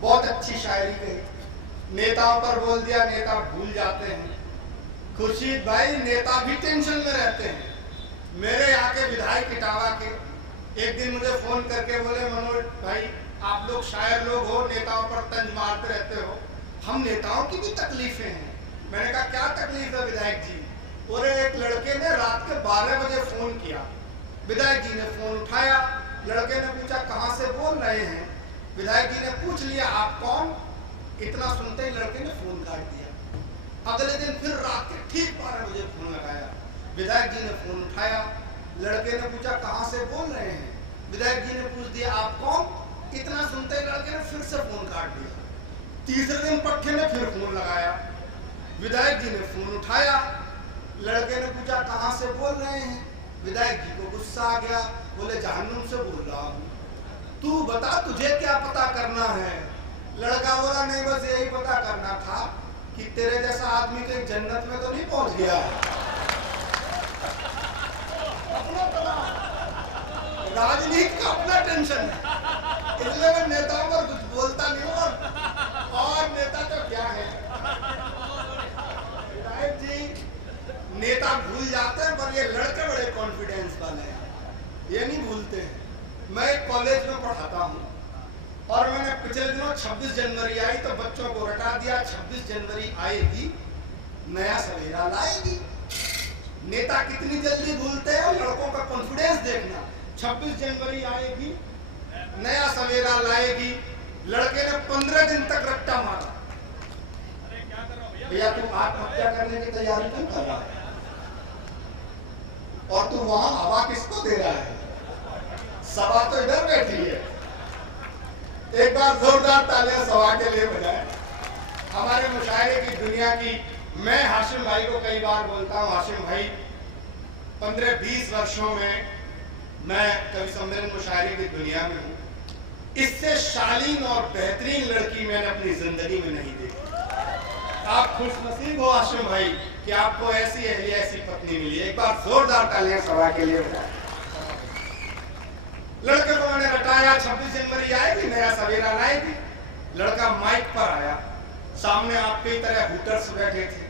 बहुत अच्छी शायरी कही। नेताओं पर बोल दिया, नेता भूल जाते हैं। खुर्शीद भाई, नेता भी टेंशन में रहते हैं। मेरे यहाँ के विधायक इटावा के एक दिन मुझे फोन करके बोले, मनोज भाई आप लोग शायर लोग हो, नेताओं पर तंज मारते रहते हो, हम नेताओं की भी तकलीफें हैं। मैंने कहा क्या तकलीफ है विधायक जी? और एक लड़के ने रात के 12 बजे फोन किया। विधायक जी ने फोन उठाया, लड़के ने पूछा कहाँ से बोल रहे हैं? विधायक जी ने पूछ लिया आप कौन? इतना सुनते ही लड़के ने फोन काट दिया। अगले दिन फिर रात के ठीक 12 बजे फोन लगाया। विधायक जी ने फोन उठाया, लड़के ने पूछा कहाँ से बोल रहे हैं? विधायक जी ने पूछ दिया आप कौन? इतना सुनते ही लड़के ने फिर से फोन काट दिया। तीसरे दिन पट्टे ने फिर फोन लगाया। विधायक जी ने फोन उठाया, लड़के ने पूछा कहाँ से बोल रहे हैं? विधायक जी को गुस्सा आ गया, बोले जहन्नुम से बोल रहा हूँ, तू बता तुझे क्या पता करना है? लड़का बोला नहीं, बस यही पता करना था कि तेरे जैसा आदमी कहीं जन्नत में तो नहीं पहुंच गया है। अपना पता, राजनीति का अपना टेंशन है, इसलिए मैं नेताओं पर कुछ बोलता नहीं हूँ। और नेता तो क्या है विधायक जी, नेता भूल जाते हैं, पर ये लड़के बड़े कॉन्फिडेंस वाले हैं, ये नहीं भूलते हैं। मैं एक कॉलेज में पढ़ाता हूँ और मैंने पिछले दिनों 26 जनवरी आई तो बच्चों को रटा दिया, 26 जनवरी आएगी नया सवेरा लाएगी। नेता कितनी जल्दी भूलते हैं, लड़कों का कॉन्फिडेंस देखना। 26 जनवरी आएगी नया सवेरा लाएगी। लड़के ने 15 दिन तक रट्टा मारा। भैया तू आत्महत्या करने की तैयारी क्यों कर रहा है? और तू वहां हवा किसको दे रहा है? सभा तो इधर बैठी है। एक बार जोरदार तालियां सभा के लिए बजाएं। हमारे मुशायरे की दुनिया की, मैं हाशिम भाई को कई बार बोलता हूँ, हाशिम भाई 15-20 वर्षों में मैं कवि सम्मेलन मुशायरे की दुनिया में हूँ, इससे शालीन और बेहतरीन लड़की मैंने अपनी जिंदगी में नहीं देखी। आप खुशनसीब हो हाशिम भाई कि आपको ऐसी अहलिया, ऐसी पत्नी मिली। एक बार जोरदार तालियां सभा के लिए बजाएं। लड़के को मैंने रटाया, 26 जनवरी आएगी नया सवेरा लाएगी। लड़का माइक पर आया, सामने आपकी तरह हूटर्स बैठे थे।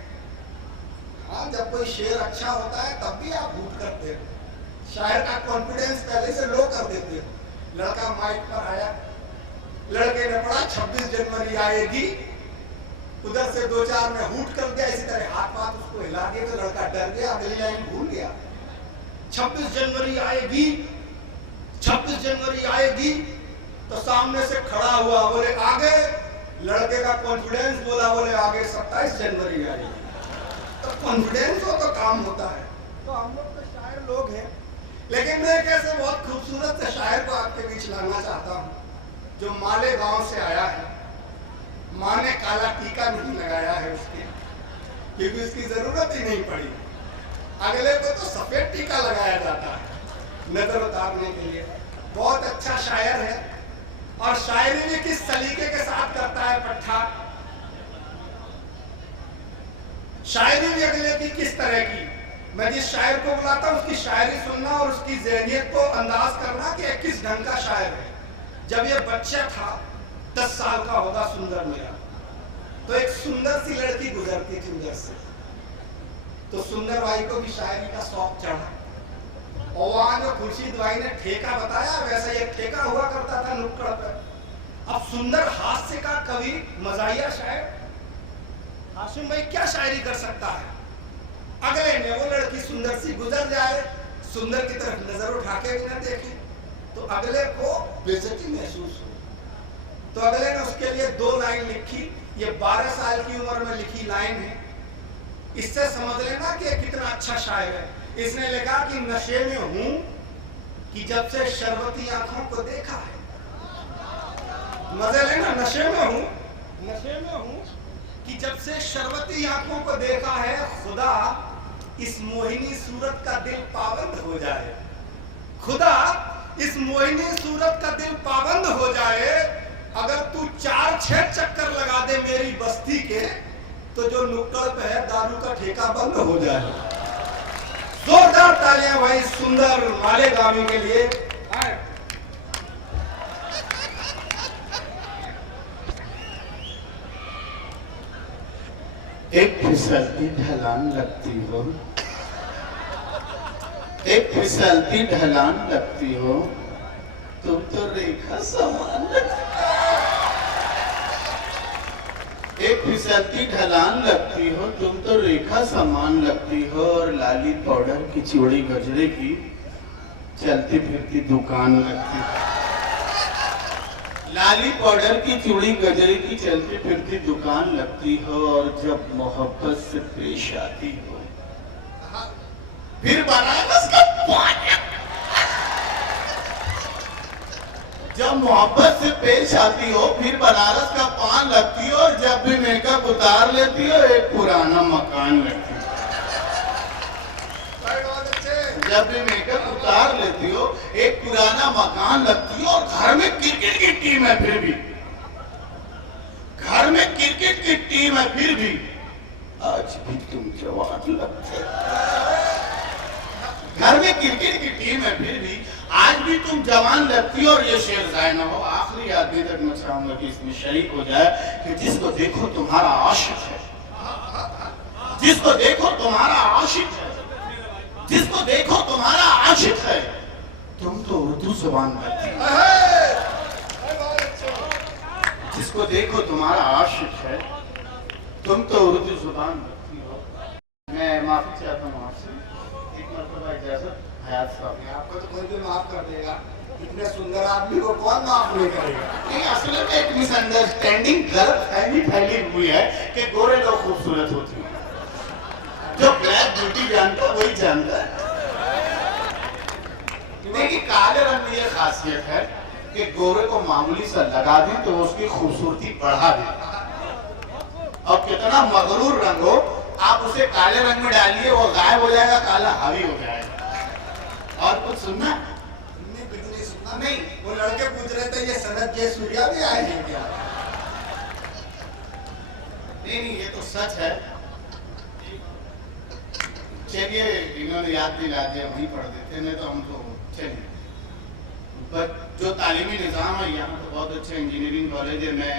हाँ, जब कोई शेर अच्छा होता है तब भी आप हूट करते हो, शायर का कॉन्फिडेंस पहले से लो कर देते हो। लड़का माइक पर आया, लड़के ने पढ़ा 26 जनवरी आएगी, उधर से 2-4 में हूट कर दिया, इसी तरह हाथ पाथ उसको हिला दिया तो लड़का डर गया, अगली लाइन भूल गया। 26 जनवरी आएगी, 26 जनवरी आएगी तो सामने से खड़ा हुआ, बोले आगे। लड़के का कॉन्फिडेंस बोला, बोले आगे 27 जनवरी आएगी। तो कॉन्फिडेंस हो तो काम होता है। तो हम लोग तो शायर लोग हैं, लेकिन मैं एक ऐसे बहुत खूबसूरत से शायर को आपके बीच लाना चाहता हूँ जो माले गांव से आया है। माँ ने काला टीका नहीं लगाया है उसके, क्योंकि उसकी जरूरत ही नहीं पड़ी। अगले को तो सफेद टीका लगाया जाता है नजर उतारने के लिए। बहुत अच्छा शायर है और शायरी भी किस सलीके के साथ करता है पट्टा। शायरी भी अगले की किस तरह की। मैं जिस शायर को बुलाता हूँ उसकी शायरी सुनना और उसकी ज़हनियत को अंदाज करना कि किस ढंग का शायर है। जब ये बच्चा था 10 साल का होगा सुंदर मेरा, तो एक सुंदर सी लड़की गुजरती थी उधर से, तो सुंदर भाई को भी शायरी का शौक चढ़ा और वहां जो खुर्शीद भाई ने ठेका बताया वैसा एक ठेका हुआ करता था नुक्कड़ पर। अब सुंदर हास्य का कवि, मजाहिया शायर हाशिम भाई क्या शायरी कर सकता है? अगले ने वो लड़की सुंदर सी गुजर जाए, सुंदर की तरफ नजर उठा के भी न देखे तो अगले को बेइज्जती महसूस हो, तो अगले ने उसके लिए 2 लाइन लिखी। ये 12 साल की उम्र में लिखी लाइन है, इससे समझ लेना कि कितना अच्छा शायर है। इसने लिखा कि नशे में हूं कि जब से शरबती आंखों को देखा है। मजे लेना, नशे में हूं कि जब से शरबती आंखों को देखा है। खुदा इस मोहिनी सूरत का दिल पाबंद हो जाए, खुदा इस मोहिनी सूरत का दिल पाबंद हो जाए। अगर तू 4-6 चक्कर लगा दे मेरी बस्ती के, तो जो नुक्कड़ पे है दारू का ठेका बंद हो जाए। जोरदार तालियां भाई सुंदर मालेगामी के लिए। एक फिसलती ढलान लगती हो, एक फिसलती ढलान लगती हो, तुम तो रेखा समान लगती। एक फिसलती ढलान लगती हो, तुम तो रेखा समान लगती हो, और लाली पाउडर की चूड़ी गजरे की चलती फिरती दुकान लगती। लाली पाउडर की चूड़ी गजरे की चलती फिरती दुकान लगती हो, और जब मोहब्बत से पेश आती हो फिर बनारस का पान। जब मोहब्बत से पेश आती हो फिर बनारस का पान लगती हो, और जब भी मेकअप उतार लेती हो एक पुराना मकान लगती हो। जब भी मेकअप उतार लेती हो एक पुराना मकान लगती हो, और घर में क्रिकेट की टीम है फिर भी, घर में क्रिकेट की टीम है फिर भी आज भी तुम जवान लगते। घर में क्रिकेट की टीम है फिर भी आज भी तुम जवान लगती हो। और ये शेर जाए ना हो, आखिरी आदमी तक मैं चाहूंगा कि इसमें शरीक हो जाए कि जिसको देखो तुम्हारा आशिक है, जिसको देखो तुम्हारा आशिक है, जिसको देखो तुम्हारा आशिक है, तुम तो उर्दू जुबान लगती हो। जिसको देखो तुम्हारा आशिक है, तुम तो उर्दू जुबान लगती हो। मैं माफी चाहता हूँ आपसे, एक मरतबा इजाजत। हयात साहब, आपको तो कोई भी माफ कर देगा, इतने सुंदर आदमी को कौन माफ नहीं करेगा। नहीं, असल में एक मिसअंडरस्टैंडिंग गलतफहमी फैली हुई है कि गोरे लोग खूबसूरत होते हैं। जो ब्लैक ब्यूटी जानता है वही जानता है। देखिए, काले रंग में यह खासियत है कि गोरे को मामूली सा लगा दें तो उसकी खूबसूरती बढ़ा दे, और कितना मगरूर रंग हो आप उसे काले रंग में डालिए वो गायब हो जाएगा, काला हावी हो जाएगा। और कुछ सुनना नहीं, कुछ नहीं सुनना। नहीं, वो लड़के पूछ रहे थे ये सनत जयसूर्या भी आए हैं क्या? नहीं नहीं, ये तो सच है। चलिए, इन्होंने याद दिला दिया, वहीं पढ़ देते, नहीं तो हम तो चलिए। बट जो तालीमी निज़ाम है यहाँ तो बहुत अच्छे इंजीनियरिंग कॉलेज है। मैं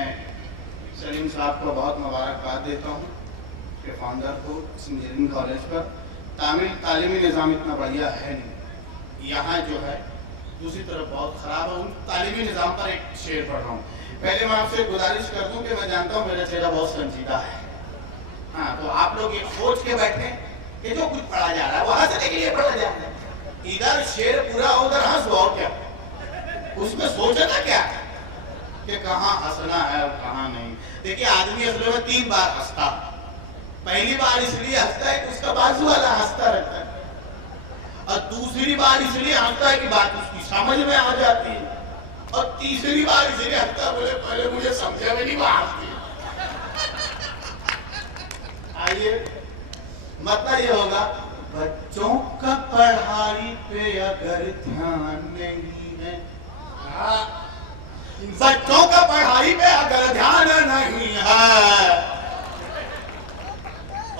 सलीम साहब को बहुत मुबारकबाद देता हूँ कि फाउंडर को इस इंजीनियरिंग कॉलेज पर। तालीमी निज़ाम इतना बढ़िया है नहीं यहाँ, जो है दूसरी तरफ बहुत ख़राब है। उन तालीमी निज़ाम पर एक शेर पढ़ रहा हूँ। पहले मैं आपसे गुजारिश कर दूँ कि मैं जानता हूँ मेरा चेहरा बहुत संजीदा है, हाँ, तो आप लोग ये सोच के बैठे कि जो कुछ पढ़ा जा रहा है वो हंसने के लिए पढ़ा जा रहा है। इधर शेर पूरा उधर हंस दो, और क्या उसमें सोचना क्या कि कहाँ हंसना है और कहाँ नहीं। देखिए, आदमी असल में 3 बार हंसता। पहली बार इसलिए हंसता है कि उसका बाजू वाला हंसता रहता है, और दूसरी बार इसलिए हंसता है कि बात उसकी समझ में आ जाती है, और तीसरी बार इसलिए हंसता है बोले पहले मुझे समझे में नहीं बात थी। आइए, मतलब ये होगा, बच्चों का पढ़ाई पे अगर ध्यान नहीं है, बच्चों का पढ़ाई पे अगर ध्यान नहीं है,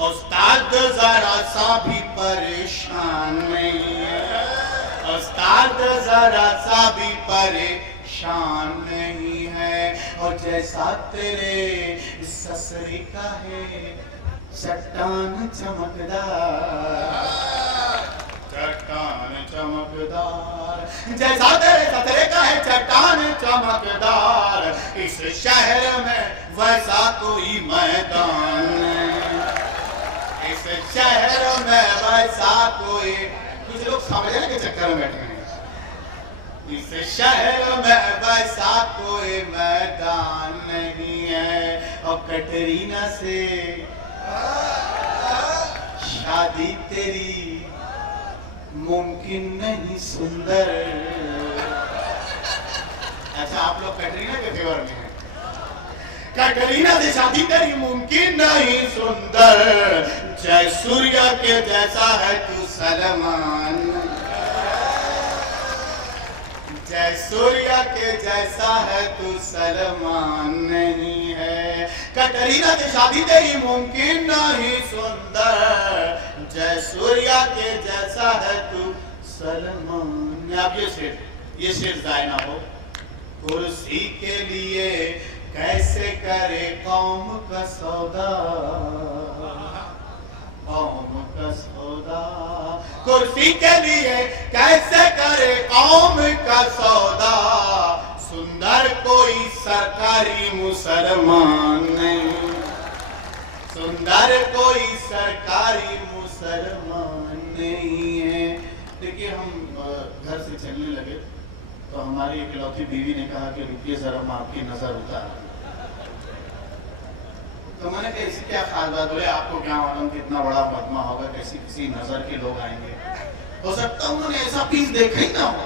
उस्ताद जरा सा भी परेशान नहीं है, उस्ताद जरा सा भी परेशान नहीं है। और जैसा तेरे ससुरी का है चट्टान चमकदार, चट्टान चमकदार, जैसा तेरे ससुरे का है चट्टान चमकदार, इस शहर में वैसा कोई मैदान नहीं, इस शहर में वैसा कोई। कुछ लोग समझने के चक्कर में बैठे हैं। इस शहर में वैसा कोई मैदान नहीं है, और कटरीना से शादी तेरी मुमकिन नहीं सुंदर। अच्छा, आप लोग कटरीना के फेवर में हैं। कटरीना से शादी तेरी मुमकिन नहीं सुंदर, जयसूर्या के जैसा है तू सलमान, जयसूर्या के जैसा है तू सलमान नहीं है। कटरीना से शादी तेरी मुमकिन नहीं सुंदर, जयसूर्या के जैसा है तू सलमान। अब ये शेर जाए ना हो। कुर्सी के लिए कैसे करे कौम का सौदा, कुर्सी के लिए कैसे करे कौम का सौदा, सुंदर कोई सरकारी मुसलमान नहीं, सुंदर कोई सरकारी मुसलमान नहीं है। देखिए हम घर से चलने लगे तो हमारी इकलौती बीवी ने कहा कि रुकिए जरा हम आपकी नजर उतार। तो मैंने कहा इससे क्या खास बात, बोले आपको क्या मालूम कितना बड़ा मजमा होगा, कैसी किसी नजर के लोग आएंगे, हो सकता है उन्होंने ऐसा पीस देखा ही ना हो।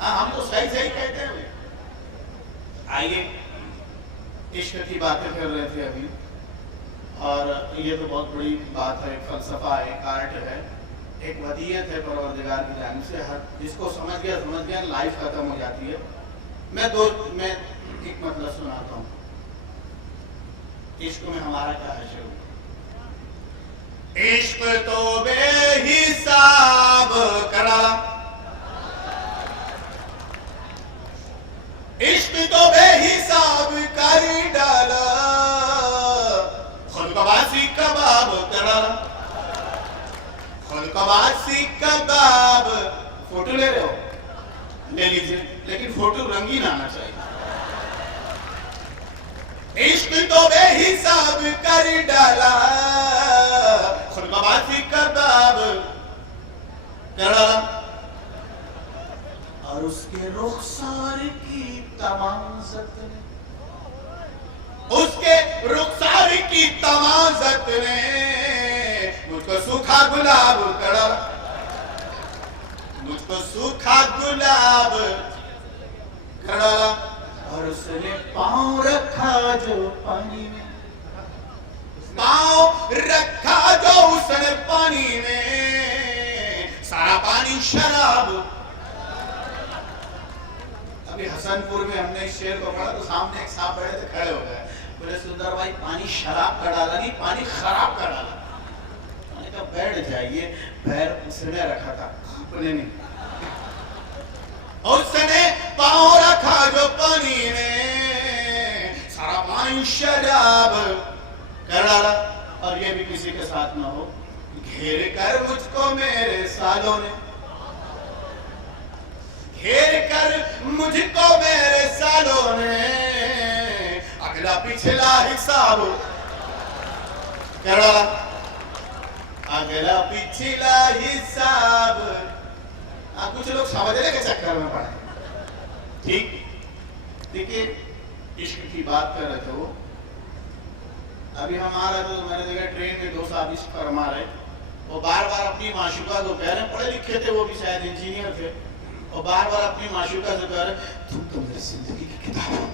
हम तो सही सही कहते हैं। आइए इश्क की बातें कर रहे थे अभी, और ये तो बहुत बड़ी बात है, फलसफा है, आर्ट है, एक वदीयत है परवरदिगार की जानिब से। हर जिसको समझ गया लाइफ खत्म हो जाती है। मैं एक मतलब सुनाता हूँ, इश्क में हमारा क्या है शुरू। इश्क तो बेहिसाब कराला, इश्क तो बेहिसाब कर डाला, खुद कबासी कबाब कराला, खुद कबासी कबाब। फोटो ले रहे हो, ले लीजिए, लेकिन फोटो रंगीन आना चाहिए। इश्क तो बेहिसाब कर डाला, खुद कबासी कबाब कराला, और उसके रुखसार की तमाज़त ने, उसके रुखसार की तमाज़त ने मुझको सूखा गुलाब करा, मुझको सूखा गुलाब करा, और उसने पाँव रखा जो पानी में, पाँव रखा जो उसने पानी में, सारा पानी शराब। अभी हसनपुर में हमने इस शेर को पढ़ा तो सामने एक साहब बैठे थे, खड़े हो गए, बोले सुंदर भाई पानी शराब का डाला नहीं, पानी खराब का डाला। मैंने कहा बैठ जाइए, पैर उसने रखा था आपने नहीं, उसने पाँव रखा जो पानी में, सारा पानी शराब का डाला। और ये भी किसी के साथ ना हो, घेर कर मुझको मेरे सालों ने, घेर कर मुझको मेरे सालों ने, अगला पिछला हिसाब करा, अगला पिछला हिसाब। कुछ लोग समझने के चक्कर में पड़े। ठीक, देखिए इश्क की बात कर रहे थे वो, अभी हम आ रहे थे तो मैंने देखा ट्रेन में दो साहब इश्क फरमा रहे, वो बार बार अपनी माशूका को कह रहे, पढ़े लिखे थे वो भी, शायद इंजीनियर थे, और बार बार अपनी माशूका से कह रहे तुम तो मेरी जिंदगी की किताब हो,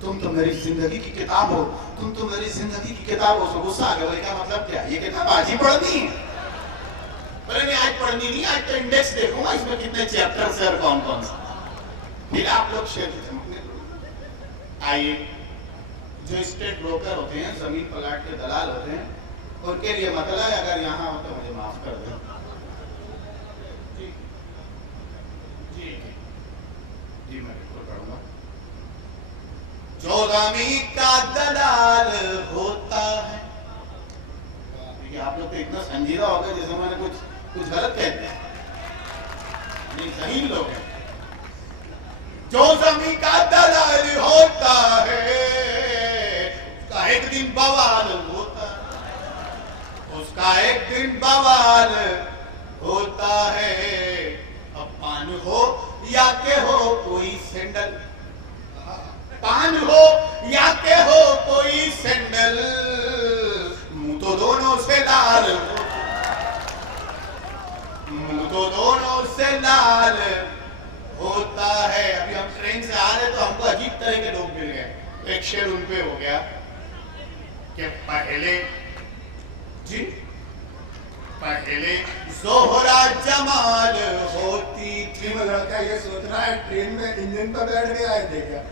तुम तो मेरी जिंदगी की किताब हो, तुम तो मेरी जिंदगी की किताब हो। गुस्सा आ गया, बोले क्या मतलब, क्या ये किताब आज ही पढ़नी है? बोले नहीं आज पढ़नी नहीं, आज तो इंडेक्स देखूंगा इसमें कितने चैप्टर्स है और कौन कौन सा। फिर आप लोग शेयर आइए, जो स्टेट ब्रोकर होते हैं, जमीन प्लाट के दलाल होते हैं, उनके लिए मतलब है, अगर यहाँ हो तो मुझे माफ कर दो। जी मैं बिल्कुल पढ़ूंगा। जो जमीन का दलाल होता है, आप लोग तो इतना संजीदा हो गए जैसे मैंने कुछ गलत कह दिया, नहीं सही लोग हैं। जो जमीन का दलाल होता है उसका एक दिन बवाल होता है, उसका एक दिन बवाल होता है। अब पान हो या के हो कोई सैंडल, पान हो या के हो कोई सैंडल, मुंह तो दोनों से लाल, मुंह तो दोनों से लाल होता है। अभी हम ट्रेन से आ रहे तो हमको अजीब तरह के लोग मिल गए, तो एक शेर उन पे हो गया कि पहले जी पहले जोहरा जमाल होती थी। लड़का ये सोच रहा है ट्रेन में इंजन पर बैठ के आए थे क्या?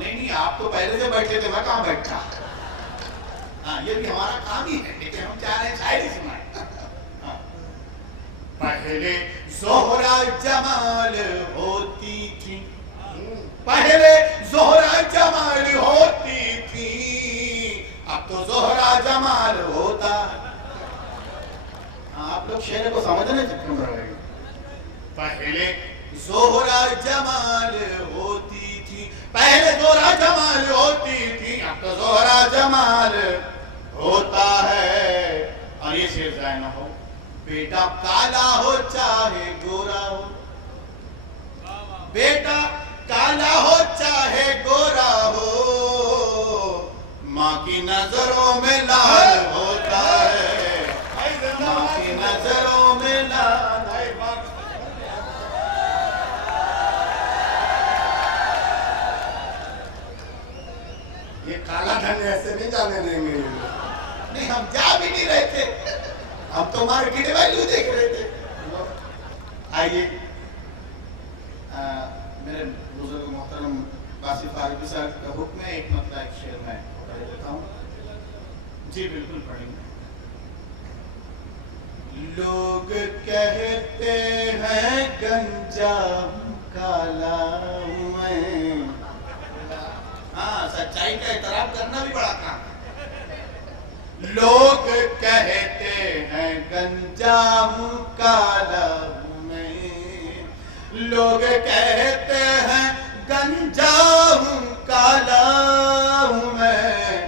नहीं आप तो पहले से बैठे थे, मैं कहाँ बैठा। हाँ ये भी हमारा काम ही है, लेकिन हम चाह रहे हैं शायरी सुनाए। पहले जोहरा जमाल होती थी, पहले जोहरा जमाल होती थी, अब लोग शेर को समझने से क्यों रहे? पहले जोहरा जमाल होती थी, पहले जोहरा जमाल होती थी, अब तो जोहरा जमाल होता है। और ये शेर जाए ना हो, बेटा काला हो चाहे गोरा हो, बेटा काला हो चाहे गोरा हो, माँ की नजरों में लाल होता है, माँ की नजरों में लाल। ये काला धन ऐसे नहीं जाने देंगे। नहीं, हम जा भी नहीं रहे थे, हम तो मार्केट वैल्यू देख रहे थे। आइए, मेरे बुजुर्ग मोहतरम वासिफ फारूकी साहब का हुक्म है, एक मतलब एक शेर मैं पढ़ देता हूँ। जी बिल्कुल पढ़ेंगे। लोग कहते हैं गंजा काला मैं, हाँ सच्चाई का एतराफ करना भी बड़ा काम है। लोग कहते हैं गंजा हूँ काला हूँ मैं, लोग कहते हैं गंजा हूँ काला हूँ मैं,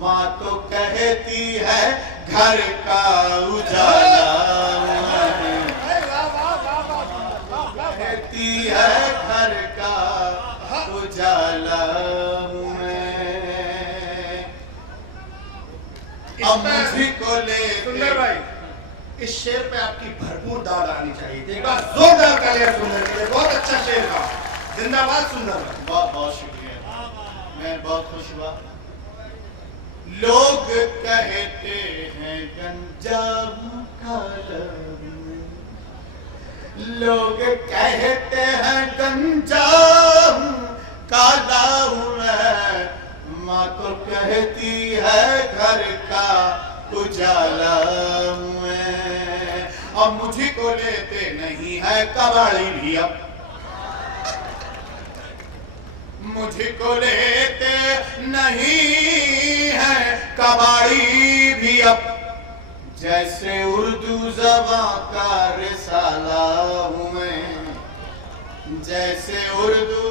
माँ तो कहती है घर का उजाला हूँ मैं, कहती है घर का उजाला हूँ मैं। अब मुझी को ले सुंदर भाई, इस शेर पे आपकी भरपूर दाद आनी चाहिए थी। एक बार जोरदार तालियां सुंदर के लिए, बहुत अच्छा शेर था। जिंदाबाद सुंदर भाई। बहुत बहुत शुक्रिया, मैं बहुत खुश हुआ। लोग कहते हैं गंजा हूँ काला हूँ, लोग कहते हैं गंजा हूँ काला हूँ मैं, माँ तो कहती है घर का उजाला हूँ मैं। अब मुझी को लेते नहीं है कबाड़ी भी, अब मुझी को लेते नहीं है कबाड़ी भी, अब जैसे उर्दू ज़बां का रिसाला हूँ मैं, जैसे उर्दू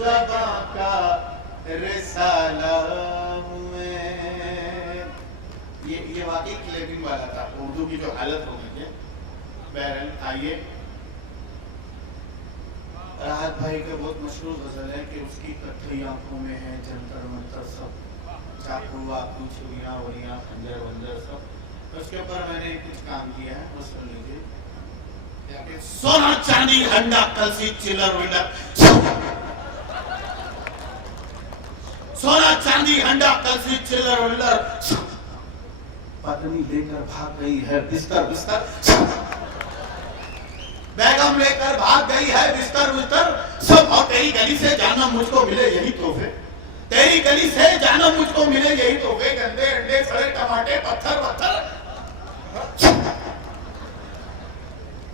ज़बां का रिसाला हूँ मैं। ये वाकई क्लेपिंग वाला था, उर्दू की जो हालत हो गई है। बहरहाल आइए, राहत भाई का बहुत मशहूर गजल है कि उसकी कत्थई आंखों में है जंतर मंतर सब, चाकू वाकू छुरियां वरियां खंजर वंजर सब। उसके ऊपर मैंने कुछ काम किया है, वो सुन लीजिए। सोना चांदी हंडा कलसी चिलर विलर, सोना चांदी हंडा कलसी चिलर विलर, पत्नी लेकर भाग गई है बिस्तर बिस्तर, बैगम लेकर भाग गई है बिस्तर बिस्तर सब, और तेरी गली से जाना मुझको मिले यही तोहफे, तेरी गली से जाना मुझको मिले यही तोहफे, गंदे अंडे सड़े टमाटे पत्थर पत्थर।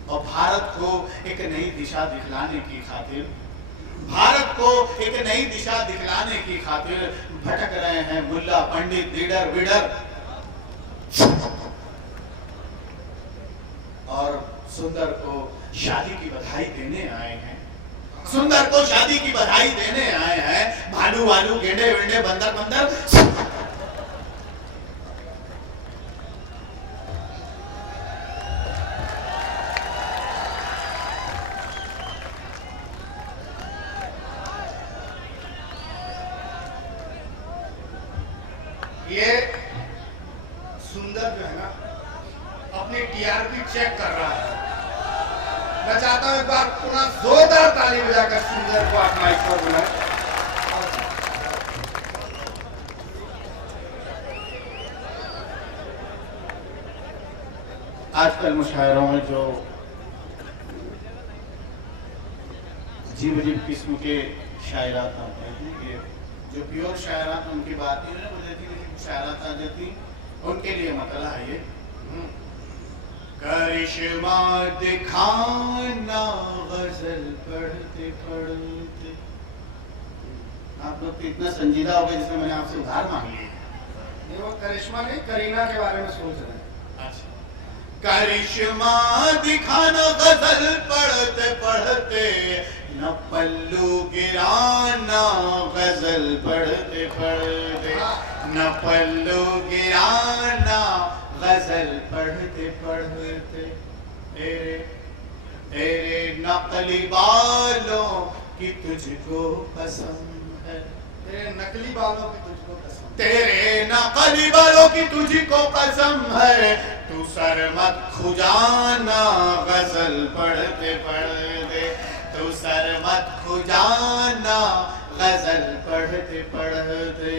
और भारत को एक नई दिशा दिखलाने की खातिर, भारत को एक नई दिशा दिखलाने की खातिर भटक रहे हैं मुल्ला पंडित लीडर विडर। और सुंदर को शादी की बधाई देने आए हैं, सुंदर को शादी की बधाई देने आए हैं, भालू वालू गेंडे वेंडे बंदर बंदर। ये सुंदर जो है ना अपनी टीआरपी चेक कर रहा है। मैं चाहता हूं एक बार पुनः जोरदार ताली बजाकर सुंदर को आप माइक पर बुलाएं। आजकल मुशायरों में जो अजीब किस्म के शायरात आते हैं, ये जो प्योर शायरात उनकी बात नहीं है, मुझे शायरात आ जाती उनके लिए मतला है ये। करिश्मा दिखाना गजल पढ़ते पढ़ते। आप लोग तो इतना संजीदा हो गए जिसमें मैंने आपसे उधार मांग लिया। नहीं, वो करिश्मा नहीं, करीना के बारे में सोच रहे हैं। अच्छा, करिश्मा दिखाना गजल पढ़ते पढ़ते, न पल्लू गिराना गजल पढ़ते पढ़ते, न पल्लू गिराना गजल पढ़ते पढ़ते। तेरे नकली बालों की तुझको कसम है, तेरे नकली बालों की तुझको कसम, तेरे नकली बालों की तुझको कसम है, तू सर मत खुजाना गजल पढ़ते पढ़ते, तू सर मत खुजाना गजल पढ़ते पढ़ते।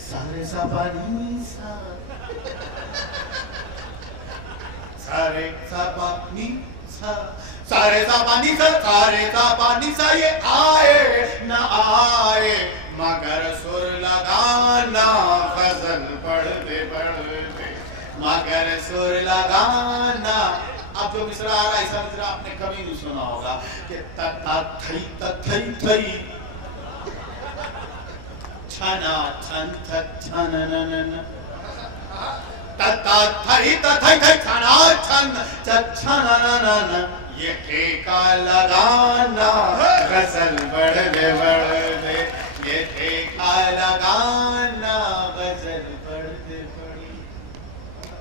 सारे सपानी सा, सारे सपानी सा, सारे सपानी सा, सारे सपानी सा, ये आए न आए मगर सुर लगाना गजल पढ़ते पढ़ते, मगर सुर लगाना। अब जो मिसरा आ रहा है, ऐसा मिसरा आपने कभी नहीं सुना होगा कि तथा थई तथई थई, छना छन छन न, तथा थई तथई थई, छना छन छन न, ये ठेका लगाना गजल बढ़ते बढ़ते, ये ठेका लगाना